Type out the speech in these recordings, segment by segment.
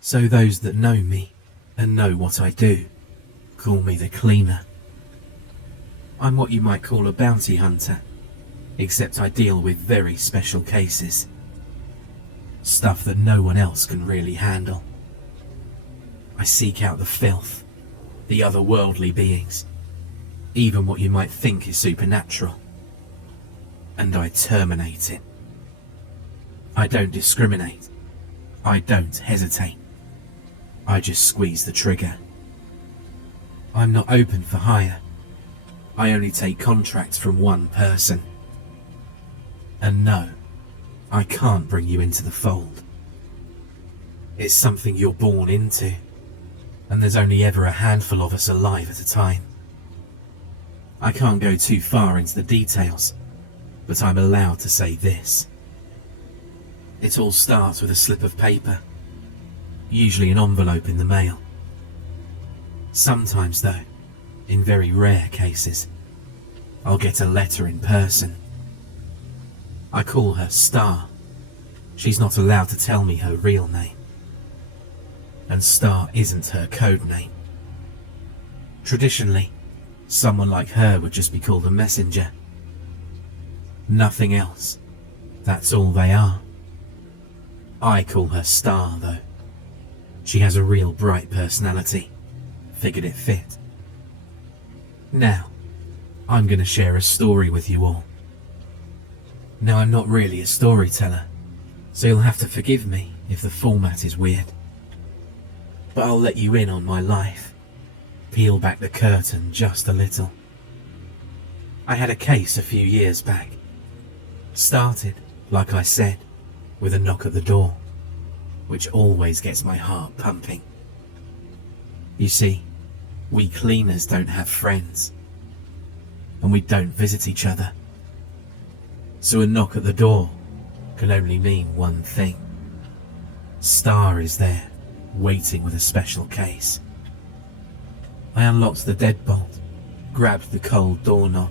So those that know me and know what I do call me the cleaner. I'm what you might call a bounty hunter, except I deal with very special cases. Stuff that no one else can really handle. I seek out the filth, the otherworldly beings, even what you might think is supernatural. And I terminate it. I don't discriminate. I don't hesitate. I just squeeze the trigger. I'm not open for hire. I only take contracts from one person. And no, I can't bring you into the fold. It's something you're born into, and there's only ever a handful of us alive at a time. I can't go too far into the details, but I'm allowed to say this. It all starts with a slip of paper, usually an envelope in the mail. Sometimes though, in very rare cases, I'll get a letter in person. I call her Star. She's not allowed to tell me her real name. And Star isn't her code name. Traditionally, someone like her would just be called a messenger. Nothing else. That's all they are. I call her Star, though. She has a real bright personality. Figured it fit. Now, I'm going to share a story with you all. Now, I'm not really a storyteller, so you'll have to forgive me if the format is weird. But I'll let you in on my life. Peel back the curtain just a little. I had a case a few years back. Started, like I said, with a knock at the door, which always gets my heart pumping. You see, we cleaners don't have friends, and we don't visit each other. So a knock at the door can only mean one thing. Star is there, waiting with a special case. I unlocked the deadbolt, grabbed the cold doorknob,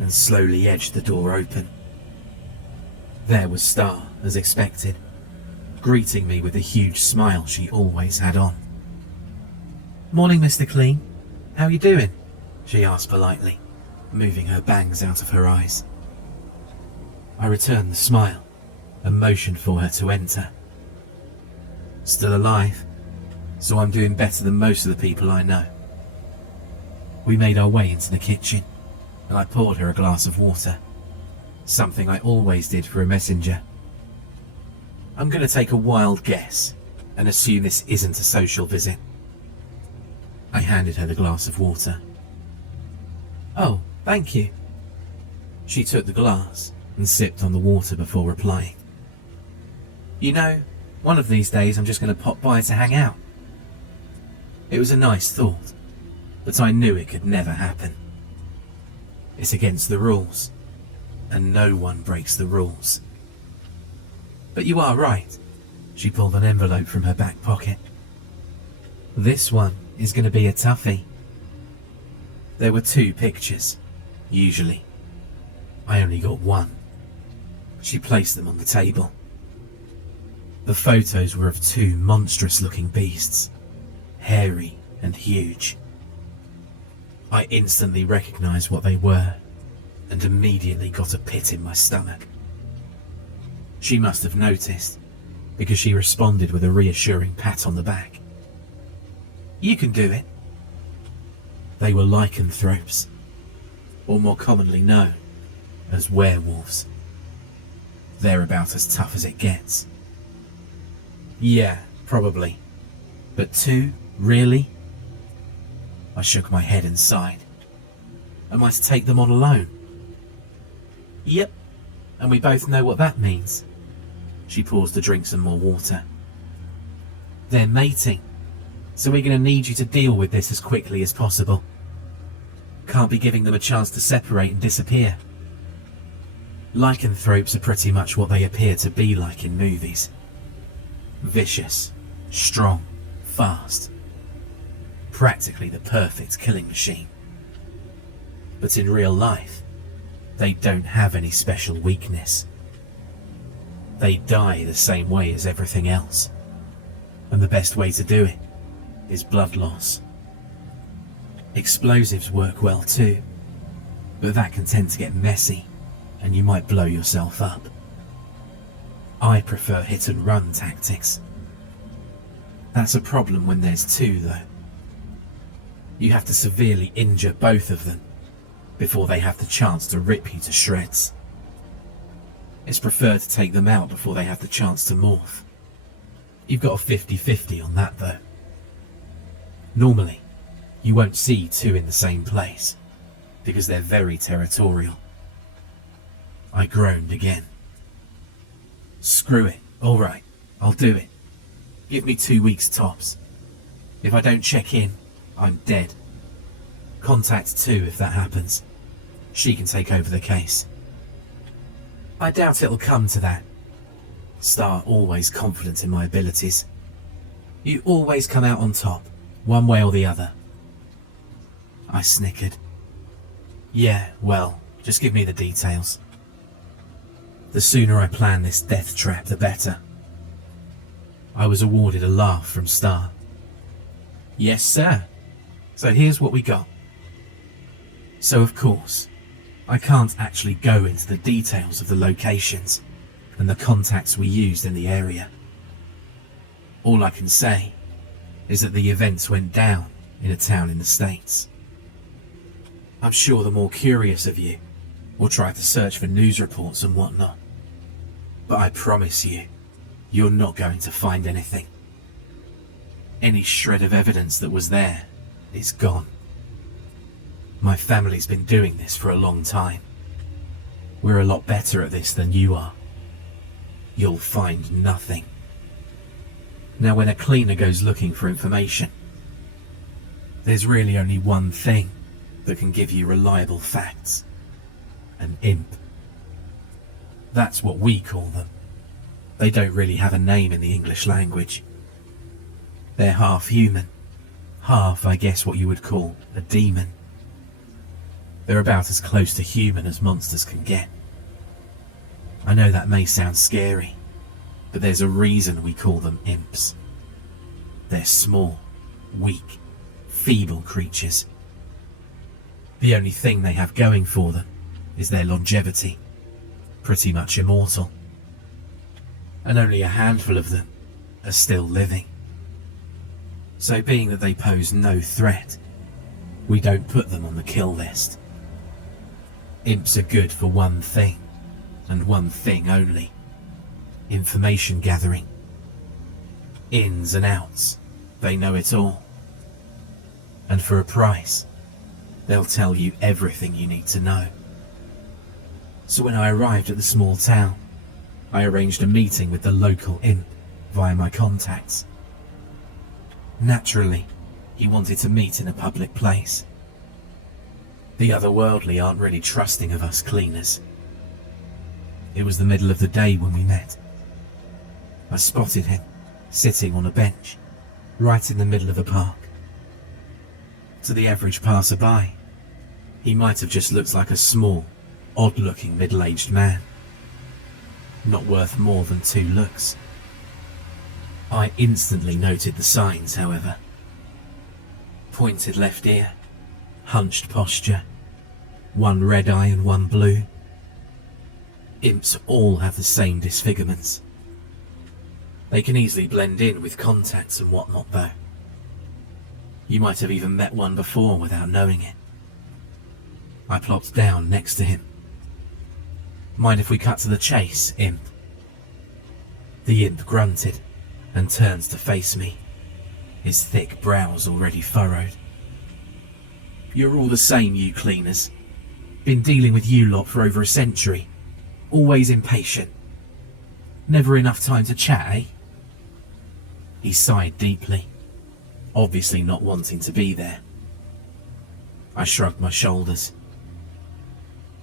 and slowly edged the door open. There was Star, as expected, greeting me with the huge smile she always had on. "Morning, Mr. Clean. How you doing?" she asked politely, moving her bangs out of her eyes. I returned the smile and motioned for her to enter. Still alive, so I'm doing better than most of the people I know. We made our way into the kitchen, and I poured her a glass of water, something I always did for a messenger. I'm going to take a wild guess and assume this isn't a social visit. I handed her the glass of water. "Oh, thank you." She took the glass and sipped on the water before replying. "You know, one of these days I'm just going to pop by to hang out." It was a nice thought, but I knew it could never happen. It's against the rules, and no one breaks the rules. "But you are right." She pulled an envelope from her back pocket. "This one is going to be a toughie." There were 2 pictures, usually. I only got one. She placed them on the table. The photos were of 2 monstrous-looking beasts, hairy and huge. I instantly recognized what they were, and immediately got a pit in my stomach. She must have noticed, because she responded with a reassuring pat on the back. "You can do it." They were lycanthropes, or more commonly known as werewolves. They're about as tough as it gets. "Yeah, probably. But 2, really?" I shook my head and sighed. "Am I to take them on alone?" "Yep, and we both know what that means." She paused to drink some more water. "They're mating, so we're going to need you to deal with this as quickly as possible. Can't be giving them a chance to separate and disappear." Lycanthropes are pretty much what they appear to be like in movies. Vicious, strong, fast. Practically the perfect killing machine. But in real life, they don't have any special weakness. They die the same way as everything else. and the best way to do it is blood loss. Explosives work well too, but that can tend to get messy and you might blow yourself up. I prefer hit and run tactics. That's a problem when there's two though. You have to severely injure both of them before they have the chance to rip you to shreds. It's preferred to take them out before they have the chance to morph. You've got a 50-50 on that though. Normally, you won't see two in the same place because they're very territorial. I groaned again. Screw it, alright, I'll do it. Give me 2 weeks tops. If I don't check in, I'm dead. Contact 2 if that happens. She can take over the case. I doubt it'll come to that. Star always confident in my abilities. You always come out on top, one way or the other. I snickered. Yeah, well, just give me the details. The sooner I plan this death trap, the better. I was awarded a laugh from Star. Yes, sir. So here's what we got. So of course, I can't actually go into the details of the locations and the contacts we used in the area. All I can say is that the events went down in a town in the States. I'm sure the more curious of you will try to search for news reports and whatnot, but I promise you, you're not going to find anything. Any shred of evidence that was there is gone. My family's been doing this for a long time. We're a lot better at this than you are. You'll find nothing. Now, when a cleaner goes looking for information, there's really only one thing that can give you reliable facts. An imp. That's what we call them. They don't really have a name in the English language. They're half human, half, I guess, what you would call a demon. They're about as close to human as monsters can get. I know that may sound scary, but there's a reason we call them imps. They're small, weak, feeble creatures. The only thing they have going for them is their longevity, pretty much immortal. And only a handful of them are still living. So being that they pose no threat, we don't put them on the kill list. Imps are good for one thing, and one thing only: information gathering. Ins and outs, they know it all. And for a price, they'll tell you everything you need to know. So when I arrived at the small town, I arranged a meeting with the local imp via my contacts. Naturally, he wanted to meet in a public place. The otherworldly aren't really trusting of us cleaners. It was the middle of the day when we met. I spotted him, sitting on a bench, right in the middle of a park. To the average passerby, he might have just looked like a small, odd-looking middle-aged man. Not worth more than 2 looks. I instantly noted the signs, however. Pointed left ear, hunched posture, one red eye and one blue. Imps all have the same disfigurements. They can easily blend in with contacts and whatnot though. You might have even met one before without knowing it. I plopped down next to him. Mind if we cut to the chase, imp? The imp grunted and turns to face me, his thick brows already furrowed. You're all the same, you cleaners. Been dealing with you lot for over a century. Always impatient. Never enough time to chat, eh? He sighed deeply, obviously not wanting to be there. I shrugged my shoulders.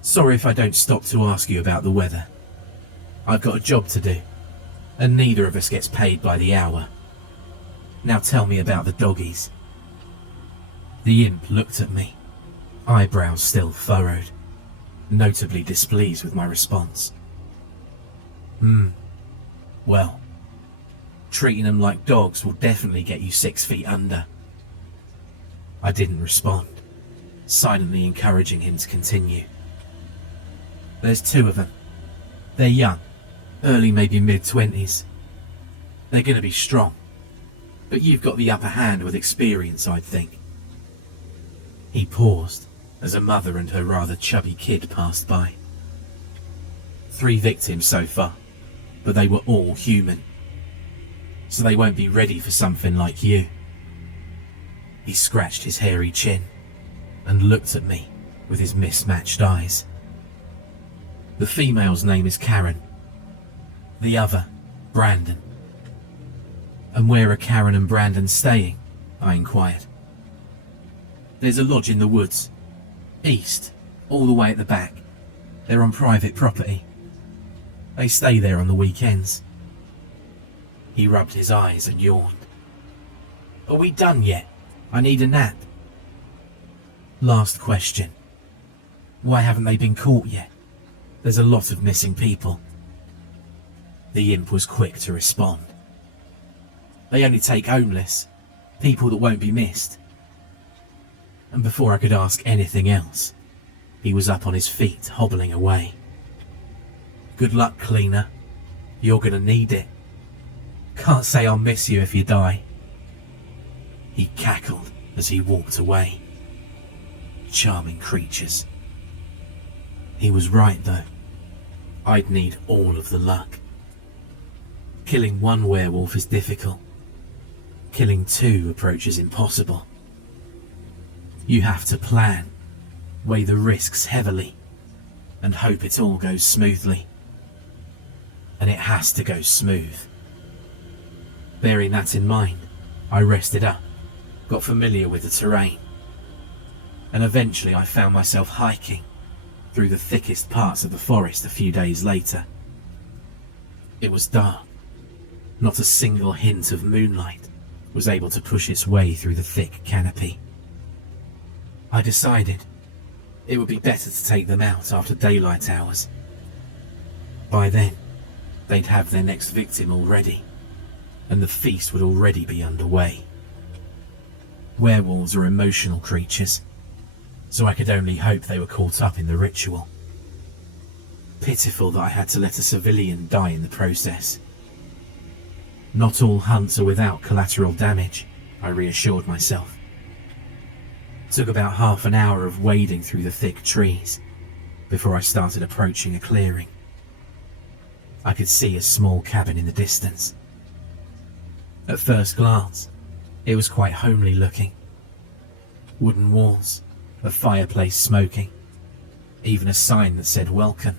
Sorry if I don't stop to ask you about the weather. I've got a job to do, and neither of us gets paid by the hour. Now tell me about the doggies. The imp looked at me, eyebrows still furrowed, notably displeased with my response. Well, Treating them like dogs will definitely get you 6 feet under. I didn't respond, silently encouraging him to continue. There's 2 of them. They're young, early maybe mid-20s. They're going to be strong, but you've got the upper hand with experience, I'd think. He paused as a mother and her rather chubby kid passed by. 3 victims so far, but they were all human, so they won't be ready for something like you. He scratched his hairy chin and looked at me with his mismatched eyes. The female's name is Karen. The other, Brandon. And where are Karen and Brandon staying? I inquired. There's a lodge in the woods, east, all the way at the back. They're on private property. They stay there on the weekends. He rubbed his eyes and yawned. Are we done yet? I need a nap. Last question. Why haven't they been caught yet? There's a lot of missing people. The imp was quick to respond. They only take homeless, people that won't be missed. And before I could ask anything else, he was up on his feet, hobbling away. Good luck, cleaner. You're gonna need it. Can't say I'll miss you if you die. He cackled as he walked away. Charming creatures. He was right though. I'd need all of the luck. Killing 1 werewolf is difficult. Killing 2 approaches impossible. You have to plan, weigh the risks heavily, and hope it all goes smoothly. And it has to go smooth. Bearing that in mind, I rested up, got familiar with the terrain, and eventually I found myself hiking through the thickest parts of the forest a few days later. It was dark. Not a single hint of moonlight was able to push its way through the thick canopy. I decided it would be better to take them out after daylight hours. By then, they'd have their next victim already, and the feast would already be underway. Werewolves are emotional creatures, so I could only hope they were caught up in the ritual. Pitiful that I had to let a civilian die in the process. Not all hunts are without collateral damage, I reassured myself. Took about half an hour of wading through the thick trees before I started approaching a clearing. I could see a small cabin in the distance. At first glance, it was quite homely looking. Wooden walls, a fireplace smoking, even a sign that said welcome.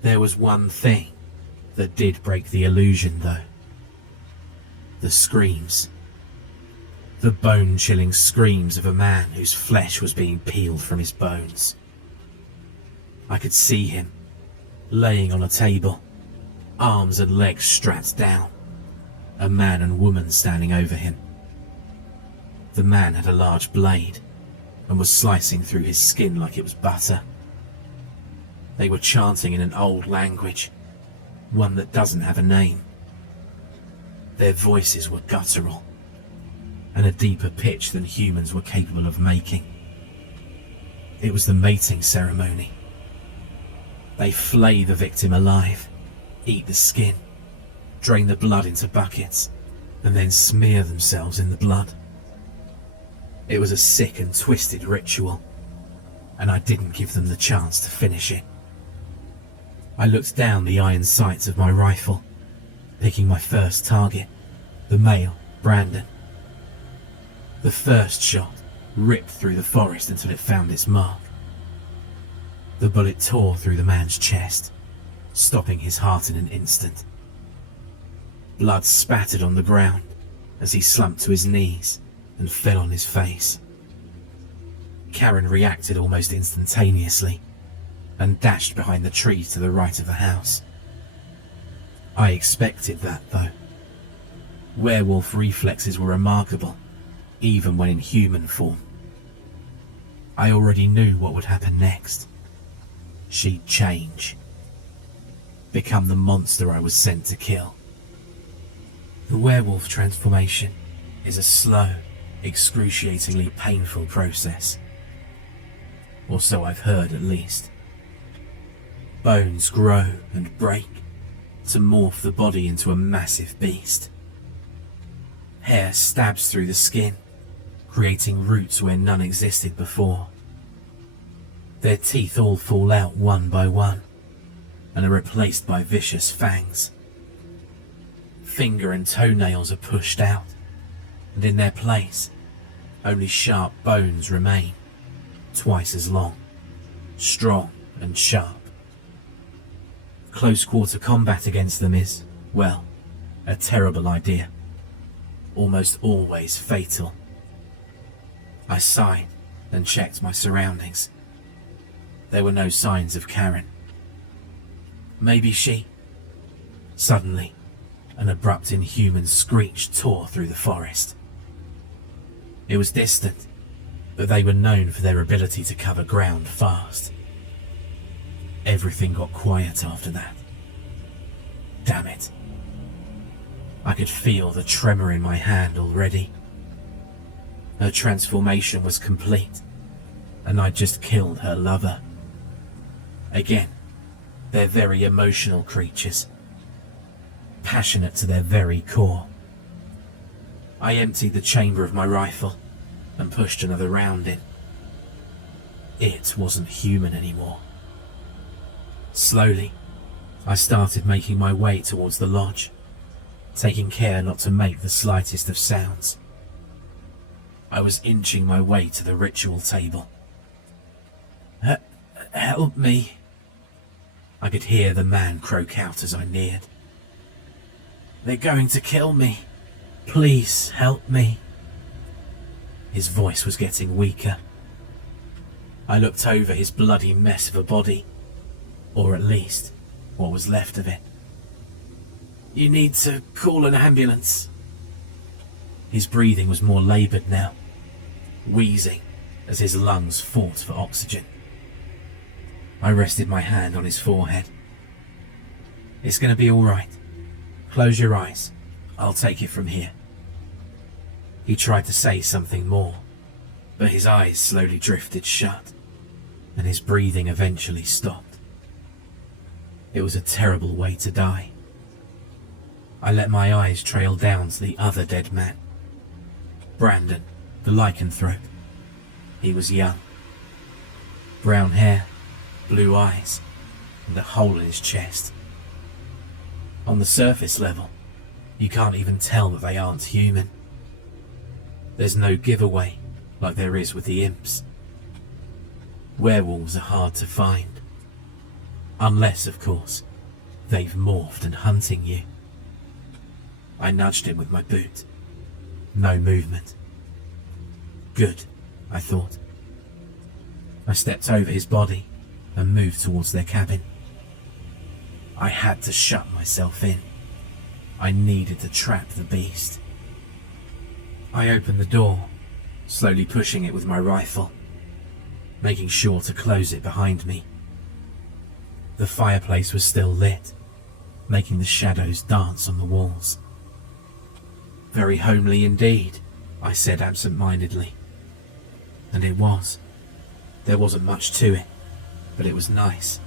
There was one thing that did break the illusion though. The screams. The bone-chilling screams of a man whose flesh was being peeled from his bones. I could see him, laying on a table, arms and legs strapped down, a man and woman standing over him. The man had a large blade and was slicing through his skin like it was butter. They were chanting in an old language, one that doesn't have a name. Their voices were guttural, and a deeper pitch than humans were capable of making. It was the mating ceremony. They flay the victim alive, eat the skin, drain the blood into buckets, and then smear themselves in the blood. It was a sick and twisted ritual, and I didn't give them the chance to finish it. I looked down the iron sights of my rifle, picking my first target, the male, Brandon. The first shot ripped through the forest until it found its mark. The bullet tore through the man's chest, stopping his heart in an instant. Blood spattered on the ground as he slumped to his knees and fell on his face. Karen reacted almost instantaneously and dashed behind the trees to the right of the house. I expected that though. Werewolf reflexes were remarkable, even when in human form. I already knew what would happen next. She'd change. Become the monster I was sent to kill. The werewolf transformation is a slow, excruciatingly painful process. Or so I've heard, at least. Bones grow and break to morph the body into a massive beast. Hair stabs through the skin, creating roots where none existed before. Their teeth all fall out one by one and are replaced by vicious fangs. Finger and toenails are pushed out, and in their place, only sharp bones remain, twice as long, strong and sharp. Close quarter combat against them is, well, a terrible idea. Almost always fatal. I sighed and checked my surroundings. There were no signs of Karen. Maybe she... Suddenly, an abrupt inhuman screech tore through the forest. It was distant, but they were known for their ability to cover ground fast. Everything got quiet after that. Damn it. I could feel the tremor in my hand already. Her transformation was complete, and I'd just killed her lover. Again, they're very emotional creatures, passionate to their very core. I emptied the chamber of my rifle and pushed another round in. It wasn't human anymore. Slowly, I started making my way towards the lodge, taking care not to make the slightest of sounds. I was inching my way to the ritual table. Help me. I could hear the man croak out as I neared. They're going to kill me. Please help me. His voice was getting weaker. I looked over his bloody mess of a body, or at least what was left of it. You need to call an ambulance. His breathing was more laboured now, wheezing as his lungs fought for oxygen. I rested my hand on his forehead. It's going to be all right. Close your eyes. I'll take it from here. He tried to say something more, but his eyes slowly drifted shut, and his breathing eventually stopped. It was a terrible way to die. I let my eyes trail down to the other dead man. Brandon, the lycanthrope. He was young. Brown hair, blue eyes, and a hole in his chest. On the surface level, you can't even tell that they aren't human. There's no giveaway like there is with the imps. Werewolves are hard to find. Unless, of course, they've morphed and hunting you. I nudged him with my boot. No movement. Good, I thought. I stepped over his body and moved towards their cabin. I had to shut myself in. I needed to trap the beast. I opened the door, slowly pushing it with my rifle, making sure to close it behind me. The fireplace was still lit, making the shadows dance on the walls. Very homely indeed, I said absent-mindedly. And it was. There wasn't much to it, but it was nice.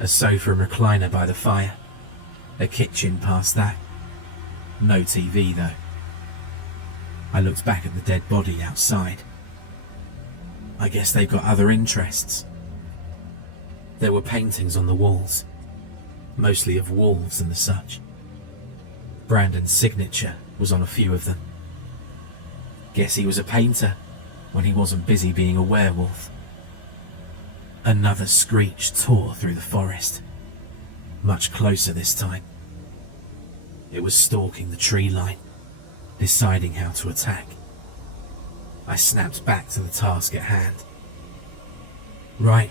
A sofa and recliner by the fire, a kitchen past that. No TV though. I looked back at the dead body outside. I guess they've got other interests. There were paintings on the walls, mostly of wolves and the such. Brandon's signature was on a few of them. Guess he was a painter when he wasn't busy being a werewolf. Another screech tore through the forest, much closer this time. It was stalking the tree line, deciding how to attack. I snapped back to the task at hand. Right,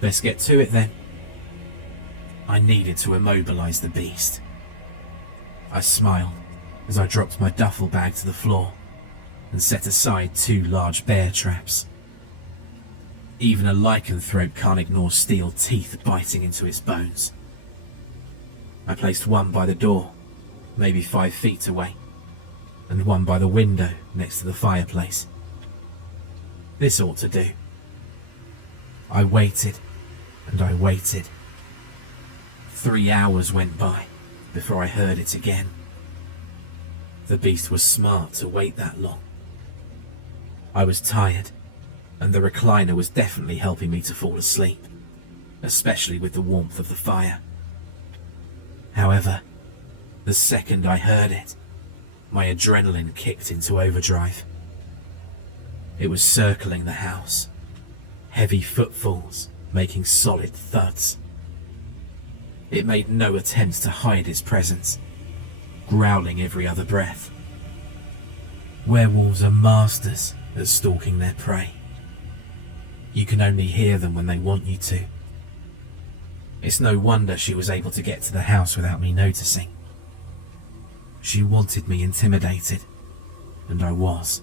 let's get to it then. I needed to immobilize the beast. I smiled as I dropped my duffel bag to the floor and set aside 2 large bear traps. Even a lycanthrope can't ignore steel teeth biting into its bones. I placed one by the door maybe 5 feet away, and one by the window next to the fireplace. This ought to do. I waited, and I waited. 3 hours went by before I heard it again. The beast was smart to wait that long. I was tired, and the recliner was definitely helping me to fall asleep, especially with the warmth of the fire. However, the second I heard it, my adrenaline kicked into overdrive. It was circling the house, heavy footfalls making solid thuds. It made no attempt to hide its presence, growling every other breath. Werewolves are masters at stalking their prey. You can only hear them when they want you to. It's no wonder she was able to get to the house without me noticing. She wanted me intimidated, and I was.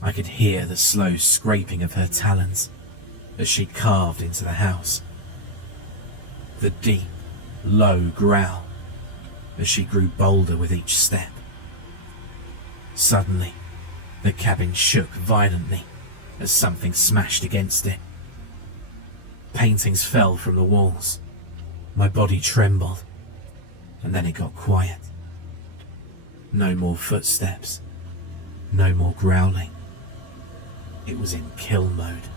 I could hear the slow scraping of her talons as she carved into the house. The deep, low growl as she grew bolder with each step. Suddenly, the cabin shook violently as something smashed against it. Paintings fell from the walls. My body trembled, and then it got quiet. No more footsteps, no more growling. It was in kill mode.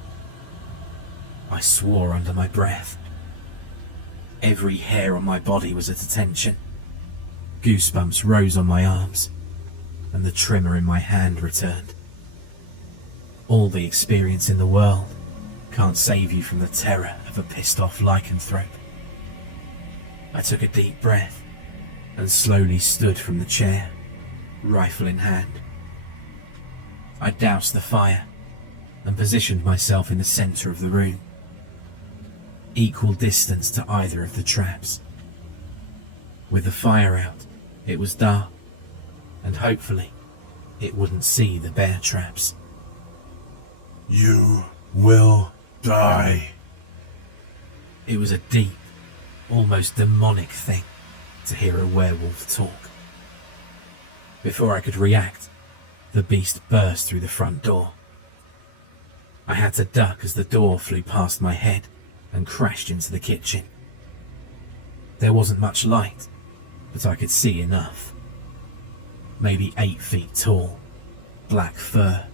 I swore under my breath. Every hair on my body was at attention. Goosebumps rose on my arms, and the tremor in my hand returned. All the experience in the world can't save you from the terror of a pissed-off lycanthrope. I took a deep breath and slowly stood from the chair, rifle in hand. I doused the fire and positioned myself in the center of the room, equal distance to either of the traps. With the fire out, it was dark, and hopefully it wouldn't see the bear traps. You will die. It was a deep, almost demonic thing to hear a werewolf talk. Before I could react, the beast burst through the front door. I had to duck as the door flew past my head and crashed into the kitchen. There wasn't much light, but I could see enough. Maybe 8 feet tall, black fur,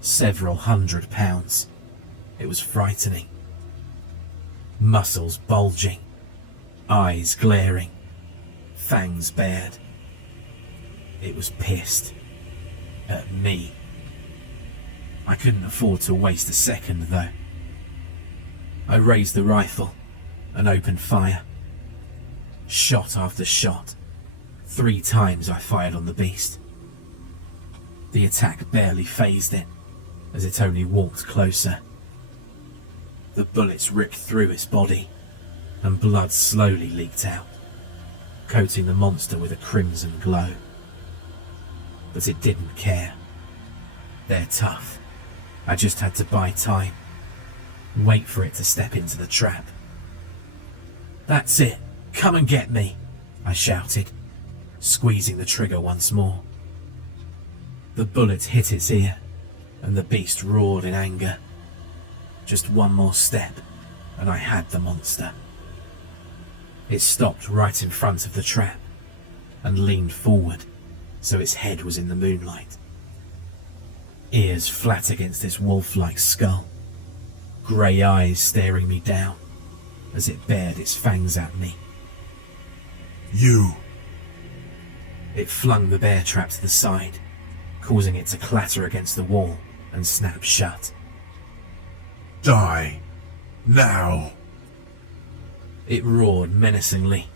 several 100 pounds. It was frightening. Muscles bulging, eyes glaring, fangs bared. It was pissed at me. I couldn't afford to waste a second, though. I raised the rifle and opened fire. Shot after shot. 3 times I fired on the beast. The attack barely fazed it, as it only walked closer. The bullets ripped through its body, and blood slowly leaked out, coating the monster with a crimson glow. But it didn't care. They're tough. I just had to buy time. Wait for it to step into the trap. "That's it. Come and get me," I shouted, squeezing the trigger once more. The bullet hit its ear, and the beast roared in anger. Just one more step, and I had the monster. It stopped right in front of the trap, and leaned forward, so its head was in the moonlight. Ears flat against its wolf-like skull, grey eyes staring me down as it bared its fangs at me. You. It flung the bear trap to the side, causing it to clatter against the wall and snap shut. Die. Now. It roared menacingly,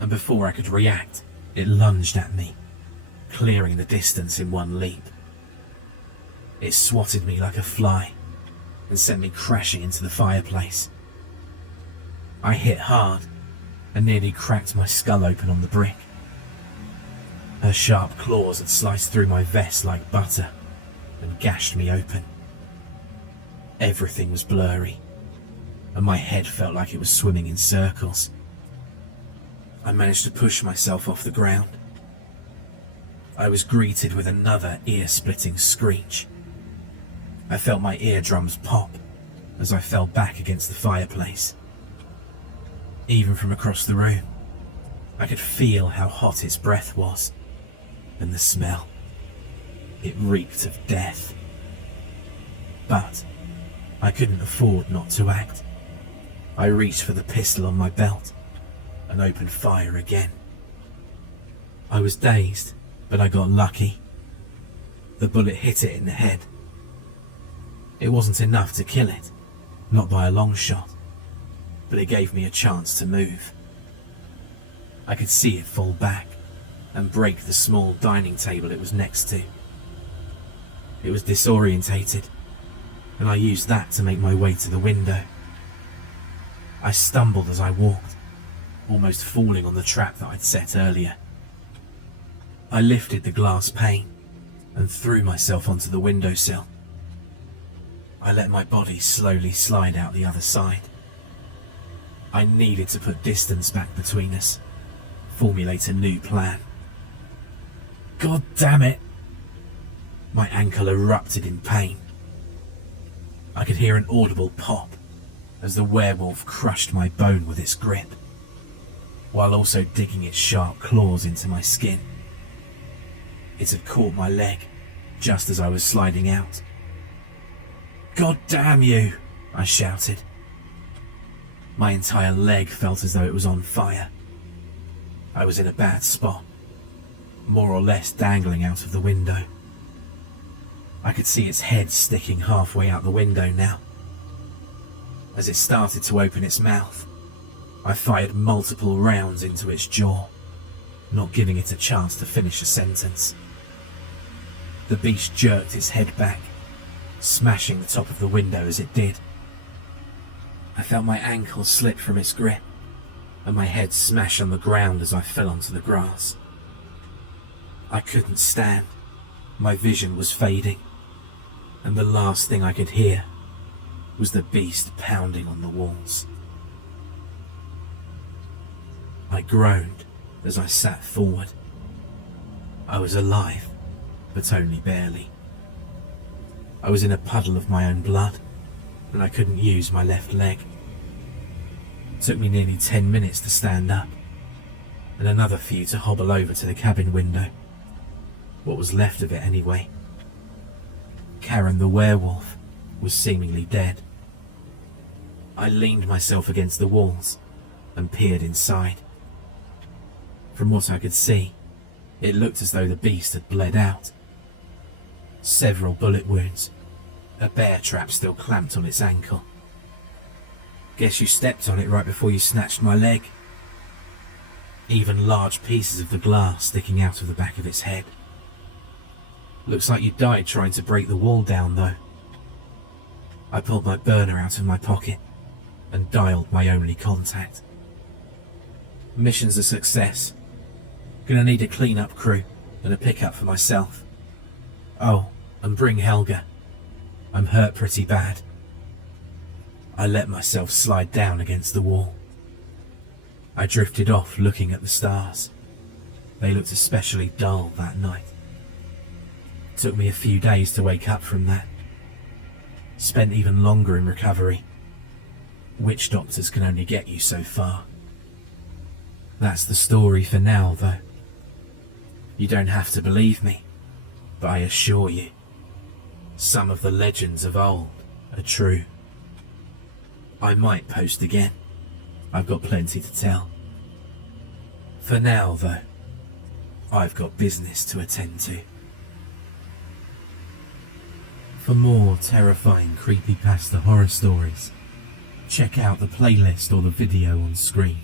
and before I could react, it lunged at me, clearing the distance in one leap. It swatted me like a fly and sent me crashing into the fireplace. I hit hard and nearly cracked my skull open on the brick. Her sharp claws had sliced through my vest like butter and gashed me open. Everything was blurry, and my head felt like it was swimming in circles. I managed to push myself off the ground. I was greeted with another ear-splitting screech. I felt my eardrums pop as I fell back against the fireplace. Even from across the room, I could feel how hot its breath was, and the smell. It reeked of death. But I couldn't afford not to act. I reached for the pistol on my belt and opened fire again. I was dazed, but I got lucky. The bullet hit it in the head. It wasn't enough to kill it, not by a long shot, but it gave me a chance to move. I could see it fall back and break the small dining table it was next to. It was disorientated, and I used that to make my way to the window. I stumbled as I walked, almost falling on the trap that I'd set earlier. I lifted the glass pane and threw myself onto the windowsill. I let my body slowly slide out the other side. I needed to put distance back between us, formulate a new plan. God damn it! My ankle erupted in pain. I could hear an audible pop as the werewolf crushed my bone with its grip, while also digging its sharp claws into my skin. It had caught my leg just as I was sliding out. God damn you! I shouted. My entire leg felt as though it was on fire. I was in a bad spot, more or less dangling out of the window. I could see its head sticking halfway out the window now. As it started to open its mouth, I fired multiple rounds into its jaw, not giving it a chance to finish a sentence. The beast jerked its head back, smashing the top of the window as it did. I felt my ankle slip from its grip, and my head smash on the ground as I fell onto the grass. I couldn't stand. My vision was fading, and the last thing I could hear was the beast pounding on the walls. I groaned as I sat forward. I was alive, but only barely. I was in a puddle of my own blood, and I couldn't use my left leg. It took me nearly 10 minutes to stand up, and another few to hobble over to the cabin window. What was left of it anyway. Karen the werewolf was seemingly dead. I leaned myself against the walls and peered inside. From what I could see, it looked as though the beast had bled out. Several bullet wounds, a bear trap still clamped on its ankle. Guess you stepped on it right before you snatched my leg. Even large pieces of the glass sticking out of the back of its head. Looks like you died trying to break the wall down though. I pulled my burner out of my pocket and dialed my only contact. Mission's a success. Gonna need a clean-up crew and a pickup for myself. Oh, and bring Helga. I'm hurt pretty bad. I let myself slide down against the wall. I drifted off looking at the stars. They looked especially dull that night. It took me a few days to wake up from that. Spent even longer in recovery. Witch doctors can only get you so far. That's the story for now, though. You don't have to believe me, but I assure you, some of the legends of old are true. I might post again. I've got plenty to tell. For now, though, I've got business to attend to. For more terrifying creepypasta horror stories, check out the playlist or the video on screen.